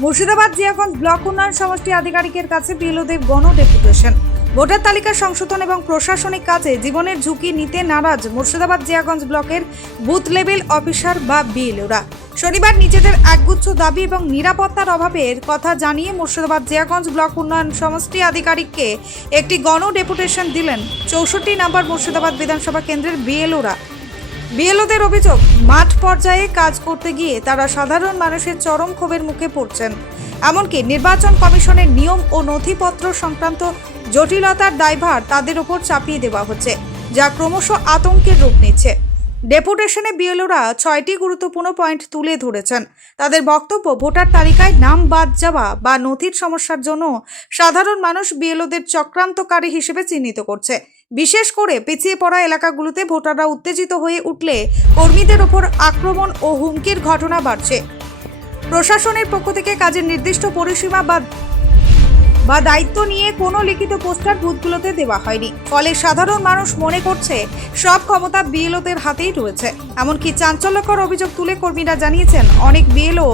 Murshidabad Jiaganj block উন্নয়ন সমষ্টি আধিকারিকের কাছে বিএলওদের গণ ডেপুটেশন। ভোটার তালিকা সংশোধন এবং প্রশাসনিক কাজে জীবনের ঝুঁকি নিতে নারাজ মুর্শিদাবাদ জিয়াগঞ্জ ব্লকের বুথ লেভেল অফিসার বা বিএলওরা। শনিবার নিজেদের একগুচ্ছ দাবি এবং নিরাপত্তার অভাবের কথা জানিয়ে মুর্শিদাবাদ জিয়াগঞ্জ ব্লক উন্নয়ন সমষ্টি আধিকারিককে একটি গণ ডেপুটেশন দিলেন চৌষট্টি নম্বর মুর্শিদাবাদ বিধানসভা কেন্দ্রের বিএলওরা। বিএলওদের অভিযোগ, মাঠ পর্যায়ে কাজ করতে গিয়ে তারা সাধারণ মানুষের চরম ক্ষোভের মুখে পড়ছেন। এমনকি নির্বাচন কমিশনের নিয়ম ও নথিপত্র সংক্রান্ত জটিলতার দায়ভার তাদের ওপর চাপিয়ে দেওয়া হচ্ছে, যা ক্রমশ আতঙ্কের রূপ নিচ্ছে। ডেপুটেশনে বিএলওরা ছয়টি গুরুত্বপূর্ণ পয়েন্ট তুলে ধরেছেন। তাদের বক্তব্য, ভোটার তালিকায় নাম বাদ যাওয়া বা নথির সমস্যার জন্য সাধারণ মানুষ বিএলওদের চক্রান্তকারী হিসেবে চিহ্নিত করছে। বিশেষ করে পিছিয়ে পড়া এলাকাগুলোতে ভোটাররা উত্তেজিত হয়ে উঠলে কর্মীদের ওপর আক্রমণ ও হুমকির ঘটনা বাড়ছে। প্রশাসনের পক্ষ থেকে কাজের নির্দিষ্ট পরিসীমা বা বা দায়িত্ব নিয়ে কোনো লিখিত পোস্টার বুথগুলোতে দেওয়া হয়নি। ফলে সাধারণ মানুষ মনে করছে সব ক্ষমতা বিএলওদের হাতেই রয়েছে। এমনকি চাঞ্চল্যকর অভিযোগ তুলে কর্মীরা জানিয়েছেন, অনেক বিএলও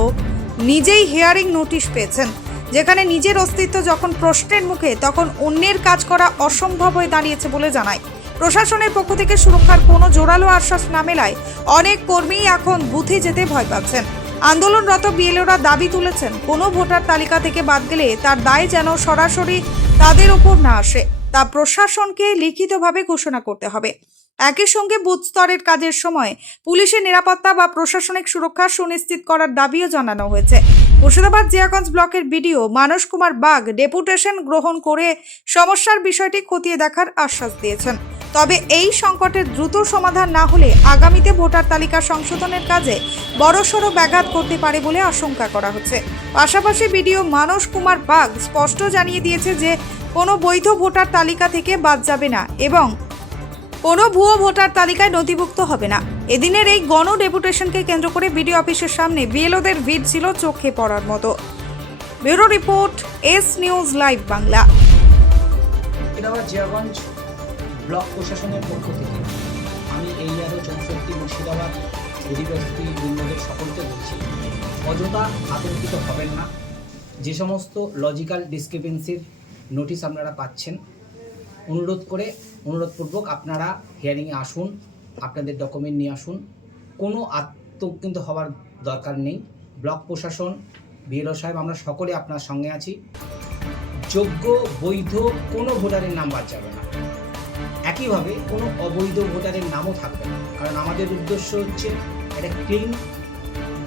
নিজেই হিয়ারিং নোটিশ পেয়েছেন। যেখানে নিজের অস্তিত্ব যখন প্রশ্নের মুখে, তখন অন্যের কাজ করা অসম্ভব হয়ে দাঁড়িয়েছে বলে জানায়। প্রশাসনের পক্ষ থেকে সুরক্ষার কোনো জোরালো আশ্বাস না মেলায় অনেক কর্মী এখন বুথে যেতে ভয় পাচ্ছেন। আন্দোলনরত বিএলওরা দাবি তুলেছেন, কোনো ভোটার তালিকা থেকে বাদ গেলে তার দায় যেন সরাসরি তাদের উপর না আসে। তা প্রশাসনকে লিখিতভাবে ঘোষণা করতে হবে। একই সঙ্গে বুথ স্তরের কাজের সময় পুলিশের নিরাপত্তা বা প্রশাসনিক সুরক্ষা সুনিশ্চিত করার দাবিও জানানো হয়েছে। মুর্শিদাবাদ জিয়াগঞ্জ ব্লকের বিডিও মানস কুমার বাগ ডেপুটেশন গ্রহণ করে সমস্যার বিষয়টি খতিয়ে দেখার আশ্বাস দিয়েছেন। তবে এই সংকটের দ্রুত সমাধান না হলে আগামীতে ভোটার তালিকা সংশোধনের কাজে বড়সড় ব্যাঘাত করতে পারে বলে আশঙ্কা করা হচ্ছে। পাশাপাশি বিডিও মানস কুমার বাগ স্পষ্ট জানিয়ে দিয়েছে যে, কোনো বৈধ ভোটার তালিকা থেকে বাদ যাবে না এবং কোনো ভুয়ো ভোটার তালিকায় নথিভুক্ত হবে না। এদিনের এই গণ ডেপুটেশনকে কেন্দ্র করে বিডিও অফিসের সামনে বিএলওদের ভিড় ছিল চোখে পড়ার মতো। Bureau report, S news live Bangla. Jiaganj block প্রশাসনের পক্ষ থেকে আমি এই আরও চৌষট্টি মুর্শিদাবাদ বৃন্দদের সকলকে বলছি, অযথা আতঙ্কিত হবেন না। যে সমস্ত লজিক্যাল ডিসক্রিপেন্সির নোটিশ আপনারা পাচ্ছেন, অনুরোধ করে, অনুরোধপূর্বক আপনারা হিয়ারিংয়ে আসুন আপনাদের ডকুমেন্ট নিয়ে আসুন। কোনো আতঙ্কিত হওয়ার দরকার নেই। ব্লক প্রশাসন, বিএলও সাহেব, আমরা সকলে আপনার সঙ্গে আছি। যোগ্য, বৈধ কোনো ভোটারের নাম বাদ যাবে না। একইভাবে কোনো অবৈধ ভোটারের নামও থাকবে না। কারণ আমাদের উদ্দেশ্য হচ্ছে একটা ক্লিন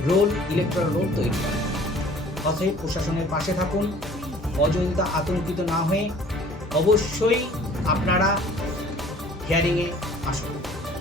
রোল ইলেকট্রাল রোল তৈরি করা। অতএব প্রশাসনের পাশে থাকুন অযোধ্যা আতঙ্কিত না হয়ে অবশ্যই আপনারা হিয়ারিংয়ে আসুন।